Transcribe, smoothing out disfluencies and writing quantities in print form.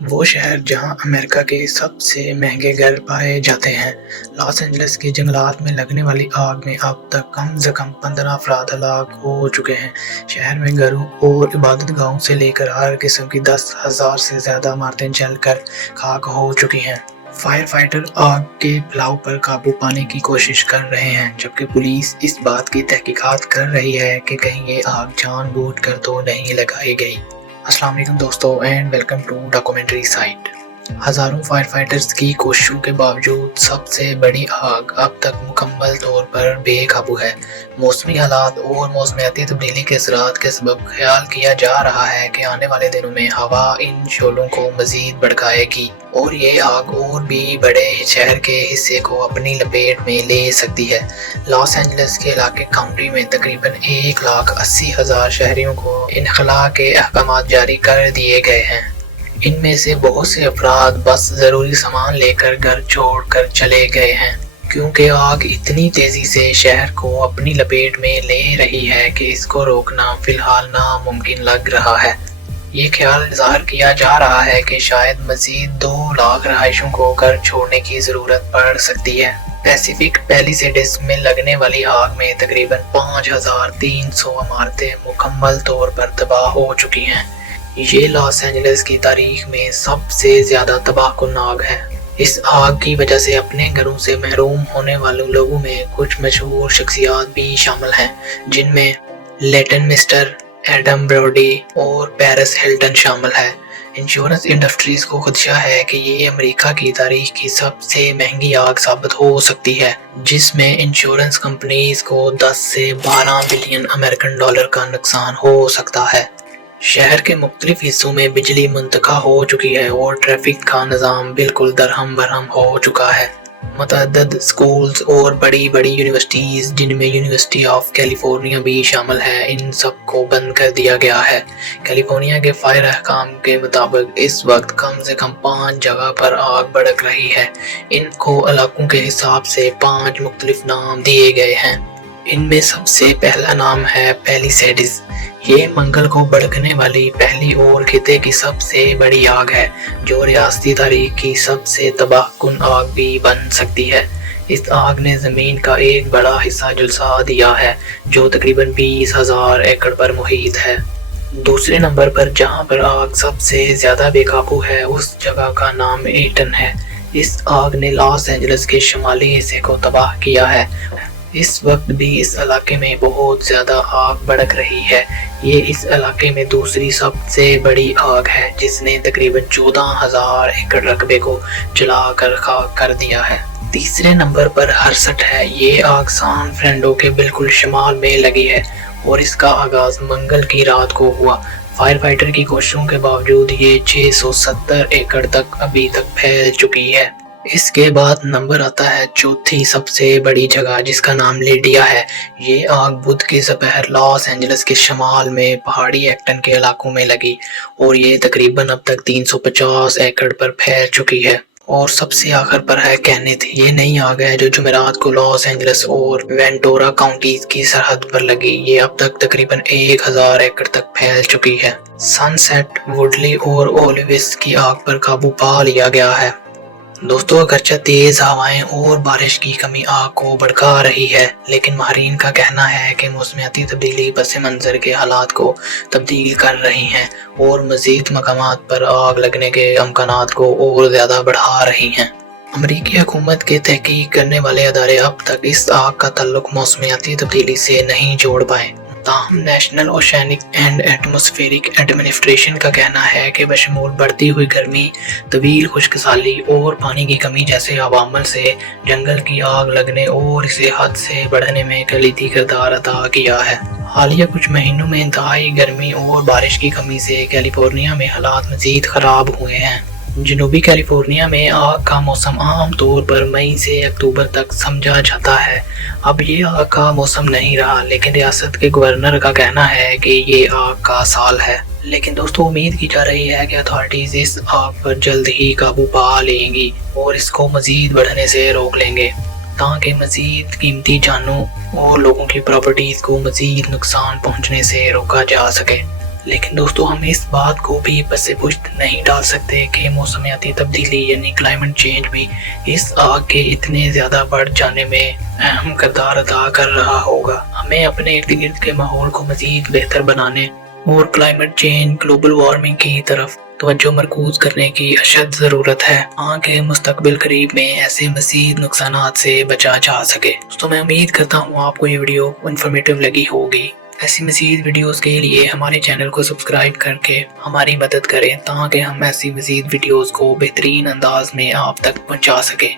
وہ شہر جہاں امریکہ کے سب سے مہنگے گھر پائے جاتے ہیں۔ لاس اینجلس کے جنگلات میں لگنے والی آگ میں اب تک کم سے کم 15 افراد ہلاک ہو چکے ہیں۔ شہر میں گھروں اور عبادت گاہوں سے لے کر ہر قسم کی 10,000 سے زیادہ عمارتیں جل کر خاک ہو چکی ہیں۔ فائر فائٹر آگ کے پھیلاؤ پر قابو پانے کی کوشش کر رہے ہیں، جبکہ پولیس اس بات کی تحقیقات کر رہی ہے کہ کہیں یہ آگ جان بوجھ کر تو نہیں لگائی گئی۔ السلام علیکم دوستو and welcome to documentary site. ہزاروں فائر فائٹرز کی کوششوں کے باوجود سب سے بڑی آگ اب تک مکمل طور پر بے قابو ہے۔ موسمی حالات اور موسمیاتی تبدیلی کے اثرات کے سبب خیال کیا جا رہا ہے کہ آنے والے دنوں میں ہوا ان شعلوں کو مزید بھڑکائے گی اور یہ آگ اور بھی بڑے شہر کے حصے کو اپنی لپیٹ میں لے سکتی ہے۔ لاس اینجلس کے علاقے کاؤنٹی میں تقریباً 1,80,000 شہریوں کو انخلاء کے احکامات جاری کر دیے گئے ہیں۔ ان میں سے بہت سے افراد بس ضروری سامان لے کر گھر چھوڑ کر چلے گئے ہیں، کیونکہ آگ اتنی تیزی سے شہر کو اپنی لپیٹ میں لے رہی ہے کہ اس کو روکنا فی الحال ناممکن لگ رہا ہے۔ یہ خیال ظاہر کیا جا رہا ہے کہ شاید مزید 2 لاکھ رہائشیوں کو گھر چھوڑنے کی ضرورت پڑ سکتی ہے۔ پیسیفک پیلیسیڈز میں لگنے والی آگ میں تقریباً 5,300 عمارتیں مکمل طور پر تباہ ہو چکی ہیں۔ یہ لاس اینجلس کی تاریخ میں سب سے زیادہ تباہ کن آگ ہے۔ اس آگ کی وجہ سے اپنے گھروں سے محروم ہونے والے لوگوں میں کچھ مشہور شخصیات بھی شامل ہیں، جن میں لیٹن مسٹر، ایڈم بروڈی اور پیرس ہلٹن شامل ہے۔ انشورنس انڈسٹریز کو خدشہ ہے کہ یہ امریکہ کی تاریخ کی سب سے مہنگی آگ ثابت ہو سکتی ہے، جس میں انشورنس کمپنیز کو 10 سے 12 بلین امریکن ڈالر کا نقصان ہو سکتا ہے۔ شہر کے مختلف حصوں میں بجلی منقطع ہو چکی ہے اور ٹریفک کا نظام بالکل درہم برہم ہو چکا ہے۔ متعدد اسکولز اور بڑی بڑی یونیورسٹیز، جن میں یونیورسٹی آف کیلیفورنیا بھی شامل ہے، ان سب کو بند کر دیا گیا ہے۔ کیلیفورنیا کے فائر حکام کے مطابق اس وقت کم سے کم 5 جگہ پر آگ بھڑک رہی ہے۔ ان کو علاقوں کے حساب سے 5 مختلف نام دیے گئے ہیں۔ ان میں سب سے پہلا نام ہے پیلیسیڈز۔ یہ منگل کو بھڑکنے والی پہلی اور خطے کی سب سے بڑی آگ ہے، جو ریاستی تاریخ کی سب سے تباہ کن آگ بھی بن سکتی ہے۔ اس آگ نے زمین کا ایک بڑا حصہ جھلسا دیا ہے، جو تقریباً 20,000 ایکڑ پر محیط ہے۔ دوسرے نمبر پر جہاں پر آگ سب سے زیادہ بے قابو ہے، اس جگہ کا نام ایٹن ہے۔ اس آگ نے لاس اینجلس کے شمالی حصے کو تباہ کیا ہے۔ اس وقت بھی اس علاقے میں بہت زیادہ آگ بھڑک رہی ہے۔ یہ اس علاقے میں دوسری سب سے بڑی آگ ہے، جس نے تقریباً 14,000 ایکڑ رقبے کو جلا کر خاک کر دیا ہے۔ تیسرے نمبر پر ہرسٹ ہے۔ یہ آگ سان فرنانڈو کے بالکل شمال میں لگی ہے اور اس کا آغاز منگل کی رات کو ہوا۔ فائر فائٹر کی کوششوں کے باوجود یہ 670 ایکڑ تک ابھی تک پھیل چکی ہے۔ اس کے بعد نمبر آتا ہے چوتھی سب سے بڑی جگہ، جس کا نام لیڈیا ہے۔ یہ آگ بدھ کی دوپہر لاس اینجلس کے شمال میں پہاڑی ایکٹن کے علاقوں میں لگی اور یہ تقریباً اب تک 350 ایکڑ پر پھیل چکی ہے۔ اور سب سے آخر پر ہے کینتھ۔ یہ نئی آگ ہے جو جمعرات کو لاس اینجلس اور وینٹورا کاؤنٹیز کی سرحد پر لگی۔ یہ اب تک تقریباً 1,000 ایکڑ تک پھیل چکی ہے۔ سن سیٹ، ووڈلی اور اولیوس کی آگ پر قابو پا لیا گیا ہے۔ دوستو، اگرچہ تیز ہوائیں اور بارش کی کمی آگ کو بھڑکا رہی ہے، لیکن ماہرین کا کہنا ہے کہ موسمیاتی تبدیلی پس منظر کے حالات کو تبدیل کر رہی ہیں اور مزید مقامات پر آگ لگنے کے امکانات کو اور زیادہ بڑھا رہی ہیں۔ امریکی حکومت کے تحقیق کرنے والے ادارے اب تک اس آگ کا تعلق موسمیاتی تبدیلی سے نہیں جوڑ پائے۔ تاہم national oceanic and atmospheric administration کا کہنا ہے کہ بشمول بڑھتی ہوئی گرمی، طویل خشک سالی اور پانی کی کمی جیسے عوامل سے جنگل کی آگ لگنے اور اسے حد سے بڑھنے میں کلیدی کردار ادا کیا ہے۔ حالیہ کچھ مہینوں میں انتہائی گرمی اور بارش کی کمی سے کیلیفورنیا میں حالات مزید خراب ہوئے ہیں۔ جنوبی کیلیفورنیا میں آگ کا موسم عام طور پر مئی سے اکتوبر تک سمجھا جاتا ہے۔ اب یہ آگ کا موسم نہیں رہا، لیکن ریاست کے گورنر کا کہنا ہے کہ یہ آگ کا سال ہے۔ لیکن دوستو، امید کی جا رہی ہے کہ اتھارٹیز اس آگ پر جلد ہی قابو پا لیں گی اور اس کو مزید بڑھنے سے روک لیں گے، تاکہ مزید قیمتی جانوں اور لوگوں کی پراپرٹیز کو مزید نقصان پہنچنے سے روکا جا سکے۔ لیکن دوستو ہم اس بات کو بھی پس پشت نہیں ڈال سکتے کہ موسمیاتی تبدیلی یعنی کلائمیٹ چینج بھی اس آگ کے اتنے زیادہ بڑھ جانے میں اہم کردار ادا کر رہا ہوگا۔ ہمیں اپنے ارد گرد کے ماحول کو مزید بہتر بنانے اور کلائمیٹ چینج گلوبل وارمنگ کی طرف توجہ مرکوز کرنے کی اشد ضرورت ہے تاکہ مستقبل قریب میں ایسے مزید نقصانات سے بچا جا سکے۔ تو میں امید کرتا ہوں آپ کو یہ ویڈیو انفارمیٹیو لگی ہوگی۔ ایسی مزید ویڈیوز کے لیے ہمارے چینل کو سبسکرائب کر کے ہماری مدد کریں تاکہ ہم ایسی مزید ویڈیوز کو بہترین انداز میں آپ تک پہنچا سکیں۔